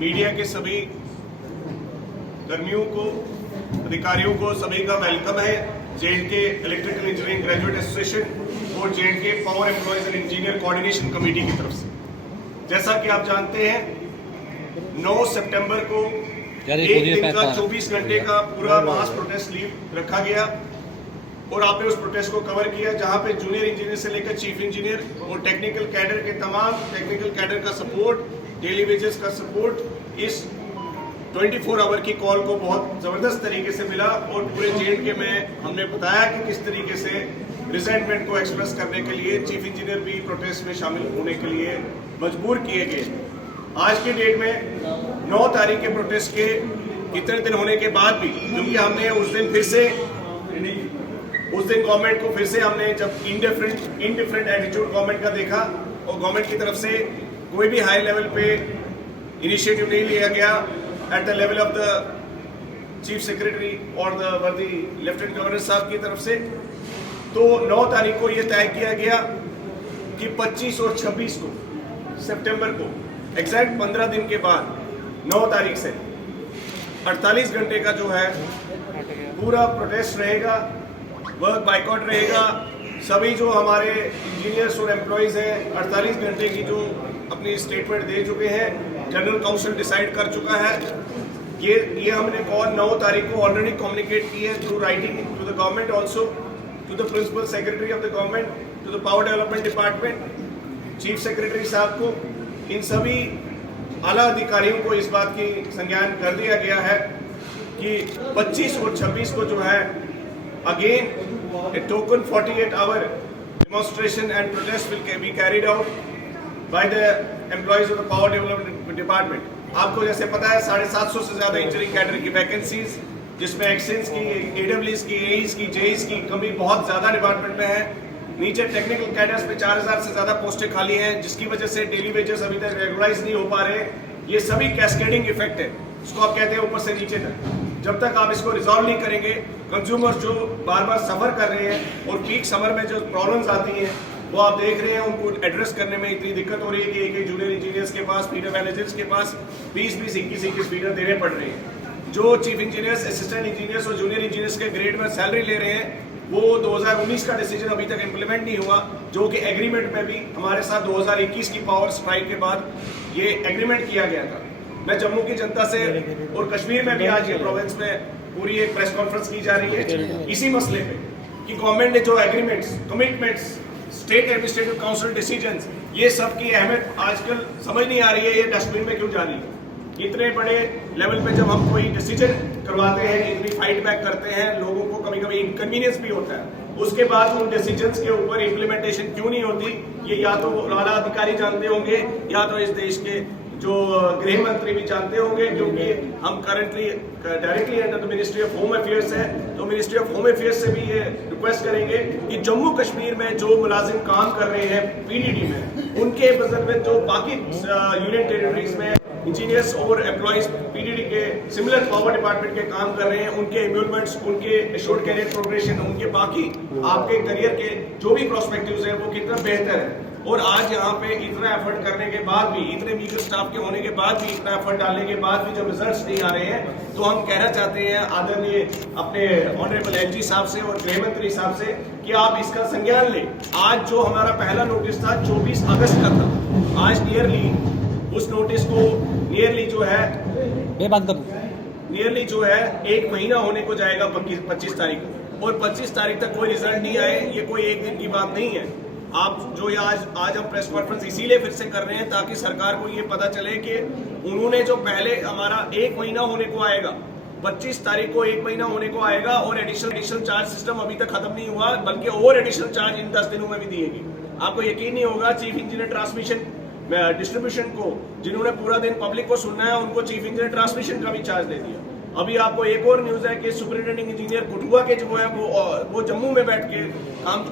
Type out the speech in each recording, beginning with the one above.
Media के सभी कर्मियों को, अधिकारियों को सभी का वेलकम है J and K electrical engineering graduate association और J and K power employees and engineer coordination committee की तरफ से। जैसा कि आप जानते हैं 9 सितंबर को एक दिन का 24 घंटे का पूरा मास प्रोटेस्ट लीव रखा गया और आपने उस प्रोटेस्ट को कवर किया, जहां पे जूनियर इंजीनियर से लेकर चीफ इंजीनियर और टेक्निकल कैडर के तमाम टेक्निकल कैडर का सपोर्ट, डेली वेजेस का सपोर्ट इस 24 आवर की कॉल को बहुत जबरदस्त तरीके से मिला। और पूरे जे.एंड.के में हमने बताया कि किस तरीके से रिजेंटमेंट को एक्सप्रेस करने के लिए चीफ इंजीनियर भी प्रोटेस्ट में शामिल होने के लिए मजबूर किए गए। आज की डेट में 9 तारीख के प्रोटेस्ट के इतने दिन होने के बाद भी, क्योंकि हमने उस दिन गवर्नमेंट को फिर से हमने जब इनडिफरेंट एटीट्यूड गवर्नमेंट का देखा और गवर्नमेंट की तरफ से कोई भी हाई लेवल पे इनिशिएटिव नहीं लिया गया at the level of the chief secretary और द वर्दी लेफ्टिनेंट गवर्नर साहब की तरफ से, तो 9 तारीख को यह तय किया गया कि 25 और 26 को सितंबर को एग्जैक्ट 15 दिन के बाद 9 तारीख से 48 घंटे का जो है पूरा प्रोटेस्ट रहेगा, वर्क बाइकआउट रहेगा। सभी जो हमारे इंजीनियर्स और एम्प्लॉयज हैं 48 घंटे की जो अपनी स्टेटमेंट दे चुके हैं, जनरल काउंसिल डिसाइड कर चुका है। ये हमने कॉल 9 तारीख को ऑलरेडी कम्युनिकेट की है through writing to the government, also to the principal secretary of the government, to the power development department, chief secretary साहब को, इन सभी आला अधिकारियों को इस बात की संज्ञान कर दिया गया है कि 25 और 26 को जो है again a token 48-hour demonstration and protest will be carried out by the employees of the power development department. आपको जैसे पता है 750 से ज्यादा इंजीनियरिंग कैडर की वैकेंसीज, जिसमें एक्सेंस की, एडब्ल्यूएस की, एईस की, जेईस की कमी बहुत ज्यादा डिपार्टमेंट में है। नीचे टेक्निकल कैडर्स में 4000 से ज्यादा पोस्टें खाली हैं, जिसकी वजह से डेली वेजेस अभी तक रेगुलराइज नहीं हो पा रहे। ये सभी कैस्केडिंग इफेक्ट है, इसको आप कहते हैं ऊपर से नीचे तक। जब तक आप इसको रिजॉल्व नहीं करेंगे, कंज्यूमर्स जो बार बार सफर कर रहे हैं और पीक समर में जो प्रॉब्लम्स आती हैं वो आप देख रहे हैं, उनको एड्रेस करने में इतनी दिक्कत हो रही है कि एक जूनियर इंजीनियर्स के पास, फीडर मैनेजर्स के पास 20-20, 21-21 फीडर देने पड़ रहे हैं। जो चीफ इंजीनियर्स, असिस्टेंट इंजीनियर्स और जूनियर इंजीनियर्स के ग्रेड में सैलरी ले रहे हैं, वो 2019 का डिसीजन अभी तक इम्प्लीमेंट नहीं हुआ, जो कि एग्रीमेंट में भी हमारे साथ 2021 की पावर स्ट्राइक के बाद ये एग्रीमेंट किया गया था। मैं जम्मू की जनता से और कश्मीर में भी आज ये प्रोविंस में पूरी एक प्रेस कॉन्फ्रेंस की जा रही है इसी मसले पे कि गवर्नमेंट ने जो agreements, commitments, state administrative council decisions, ये सब की अहमियत आजकल समझ नहीं आ रही है, ये डस्टबिन में क्यों जा रही है। इतने बड़े लेवल पे जब हम कोई डिसीजन करवाते हैं, इतनी फाइट बैक करते हैं, लोगों को कभी कभी इनकन्वीनियंस भी होता है, उसके बाद उन डिसीजंस के ऊपर इम्प्लीमेंटेशन क्यों नहीं होती, ये या तो आला अधिकारी जानते होंगे या तो इस देश के जो गृह मंत्री भी जानते होंगे, क्योंकि हम currently directly under the ministry of home affairs है, तो मिनिस्ट्री ऑफ होम अफेयर्स से भी ये रिक्वेस्ट करेंगे कि जम्मू कश्मीर में जो मुलाजिम काम कर रहे हैं पीडीडी में, उनके बजट में जो बाकी यूनियन टेरिटरीज में इंजीनियर्स और एम्प्लॉइज पीडीडी के सिमिलर पावर डिपार्टमेंट के काम कर रहे हैं, उनके एम्यूलमेंट्स, उनके एश्योर्ड कैरियर प्रोग्रेशन, उनके बाकी आपके करियर के जो भी प्रोस्पेक्टिव्स हैं वो कितना बेहतर है। और आज यहाँ पे इतना एफर्ट करने के बाद भी, इतने मीगर स्टाफ के होने के बाद भी, इतना एफर्ट डालने के बाद भी जब रिजल्ट्स नहीं आ रहे हैं, तो हम कहना चाहते हैं आदरणीय अपने ऑनरेबल एलजी साहब से और गृह मंत्री साहब से कि आप इसका संज्ञान लें। आज जो हमारा पहला नोटिस था 24 अगस्त का था, आज नियरली उस नोटिस को नियरली जो है 1 महीना होने को जाएगा 25 तारीख को, और 25 तारीख तक कोई रिजल्ट नहीं आए, ये कोई एक दिन की बात नहीं है। आप जो आज हम प्रेस कॉन्फ्रेंस इसीलिए फिर से कर रहे हैं ताकि सरकार को ये पता चले कि उन्होंने जो पहले हमारा 1 महीना होने को आएगा, 25 तारीख को 1 महीना होने को आएगा, और एडिशनल चार्ज सिस्टम अभी तक खत्म नहीं हुआ, बल्कि और एडिशनल चार्ज इन 10 दिनों में भी दिएगी। आपको यकीन नहीं होगा, चीफ इंजीनियर ट्रांसमिशन डिस्ट्रीब्यूशन को, जिन्होंने पूरा दिन पब्लिक को सुनना है, उनको चीफ इंजीनियर ट्रांसमिशन का भी चार्ज दे दिया। अभी आपको एक और न्यूज है कि सुपरिटेंडिंग इंजीनियर कठुआ के जो है वो जम्मू में बैठ के काम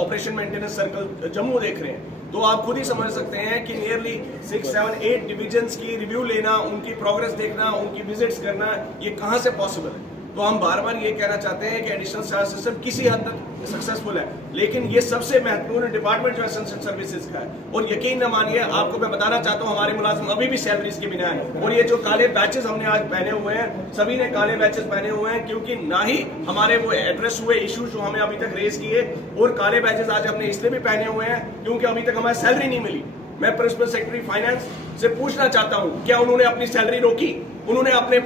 ऑपरेशन मेंटेनेंस सर्कल जम्मू देख रहे हैं। तो आप खुद ही समझ सकते हैं कि नियरली 6, 7, 8 डिविजन्स की रिव्यू लेना, उनकी प्रोग्रेस देखना, उनकी विजिट्स करना, ये कहाँ से पॉसिबल है। तो हम बार बार ये कहना चाहते हैं कि एडिशनल चार्ज सिस्टम किसी हद तक सक्सेसफुल है, लेकिन ये सबसे महत्वपूर्ण डिपार्टमेंट जो एसेंशियल सर्विसेज का है। और यकीन न मानिए, आपको मैं बताना चाहता हूँ, हमारे मुलाजिम अभी भी सैलरीज के बिना है। और ये जो काले बैचेस हमने आज पहने हुए हैं, सभी ने काले बैचेस पहने हुए हैं, क्योंकि ना ही हमारे वो एड्रेस हुए इशू जो हमें अभी तक रेज किए, और काले बैचेस आज हमने इसलिए भी पहने हुए हैं क्योंकि अभी तक हमारी सैलरी नहीं मिली। मैं प्रिंसिपल सेक्रेटरी फाइनेंस से पूछना चाहता हूं, क्या उन्होंने अपनी सैलरी रोकी? उन्होंने अपने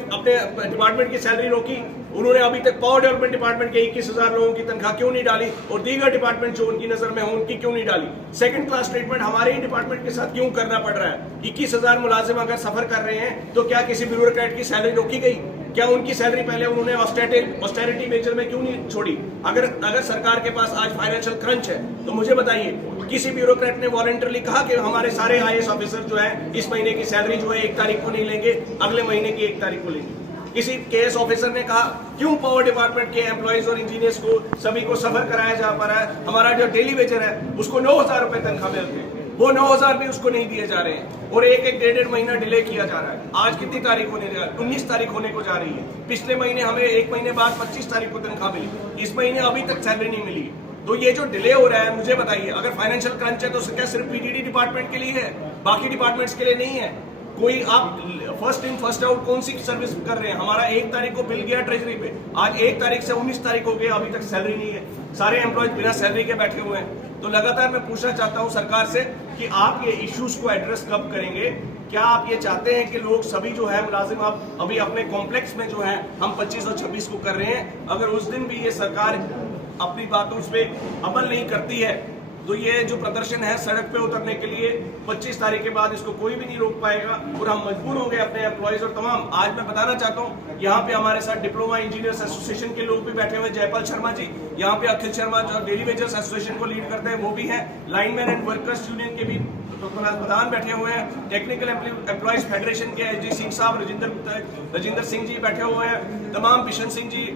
डिपार्टमेंट की सैलरी रोकी? उन्होंने अभी तक पावर डेवलपमेंट डिपार्टमेंट के 21,000 लोगों की तनख्वाह क्यों नहीं डाली? और दीगर डिपार्टमेंट जो उनकी नजर में हो, उनकी क्यों नहीं डाली? सेकंड क्लास ट्रीटमेंट हमारे ही डिपार्टमेंट के साथ क्यों करना पड़ रहा है? 21,000 मुलाजिम अगर सफर कर रहे हैं तो क्या किसी ब्यूरोक्रेट की सैलरी रोकी गई? क्या उनकी सैलरी पहले उन्होंने ऑस्टेरिटी मेजर में क्यों नहीं छोड़ी? अगर सरकार के पास आज फाइनेंशियल क्रंच है तो मुझे बताइए, किसी ब्यूरोक्रेट ने वॉलंटरली कहा कि हमारे सारे आईएएस ऑफिसर जो है इस महीने की सैलरी जो है 1 तारीख को नहीं लेंगे, अगले महीने की 1 तारीख को लेंगे? किसी केएस ऑफिसर ने कहा क्यों पावर डिपार्टमेंट के एम्प्लॉइज और इंजीनियर्स को सभी को सफर कराया जा पा रहा है? हमारा जो डेली वेजर है उसको 9,000 रुपए तनख्वाह मिलते हैं, वो 9,000 भी उसको नहीं दिए जा रहे हैं, और एक 1.5 महीना डिले किया जा रहा है। आज कितनी तारीख होने जा रही है? 19 तारीख होने को जा रही है। पिछले महीने हमें 1 महीने बाद 25 तारीख को तनख्वाह मिली, इस महीने अभी तक सैलरी नहीं मिली। तो ये जो डिले हो रहा है, मुझे बताइए, अगर फाइनेंशियल क्रंच है तो क्या सिर्फ पीडीडी डिपार्टमेंट के लिए है, बाकी डिपार्टमेंट्स के लिए नहीं है? कोई आप फर्स्ट इन फर्स्ट आउट कौन सी सर्विस कर रहे हैं? हमारा 1 तारीख को बिल गया ट्रेजरी पे, आज 1 तारीख से 19 तारीख हो गई, अभी तक सैलरी नहीं है। सारे एम्प्लॉयज बिना सैलरी के बैठे हुए हैं। तो लगातार मैं पूछना चाहता हूं सरकार से कि आप ये इश्यूज को एड्रेस कब करेंगे? क्या आप ये चाहते हैं कि लोग सभी जो है मुलाजिम आप अभी अपने कॉम्प्लेक्स में जो है हम 25 और 26 को कर रहे हैं, अगर उस दिन भी ये सरकार अपनी बातों पे अमल नहीं करती है तो ये जो प्रदर्शन है सड़क पे उतरने के लिए 25 तारीख के बाद इसको कोई भी नहीं रोक पाएगा, और हम मजबूर होंगे अपने एम्प्लॉयज और तमाम। आज मैं बताना चाहता हूँ, यहाँ पे हमारे साथ डिप्लोमा इंजीनियर्स एसोसिएशन के लोग भी बैठे हुए हैं, जयपाल शर्मा जी, यहाँ पे अखिल शर्मा जो डेली वेजर्स एसोसिएशन को लीड करते हैं वो भी है, लाइनमैन एंड वर्कर्स यूनियन के भी प्रधान बैठे हुए हैं, टेक्निकल एम्प्लॉयज फेडरेशन के एसजी सिंह साहब, रजिंदर सिंह जी बैठे हुए हैं, तमाम Bishan Singh ji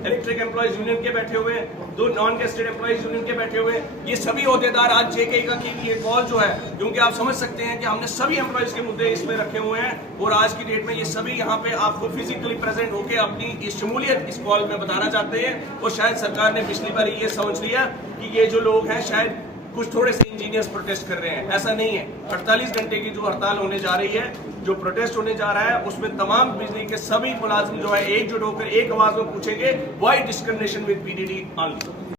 electric employees union के बैठे हुए हैं, 2 नॉन गेस्टेड एम्प्लॉयज यूनियन के बैठे हुए हैं। ये सभी ओहदेदार आज जेके का की ये कॉल जो है, क्योंकि आप समझ सकते हैं कि हमने सभी एम्प्लॉयज के मुद्दे इसमें रखे हुए हैं, और आज की डेट में ये सभी यहाँ पे आपको फिजिकली प्रेजेंट होकर अपनी इस शमूलियत इस कॉल में बताना चाहते हैं। और शायद सरकार ने पिछली बार ये समझ लिया कि ये जो लोग हैं शायद कुछ थोड़े से इंजीनियर्स प्रोटेस्ट कर रहे हैं, ऐसा नहीं है। 48 घंटे की जो हड़ताल होने जा रही है, जो प्रोटेस्ट होने जा रहा है, उसमें तमाम बिजली के सभी मुलाजिम जो है एकजुट होकर एक आवाज में पूछेंगे, why discrimination with PDD only.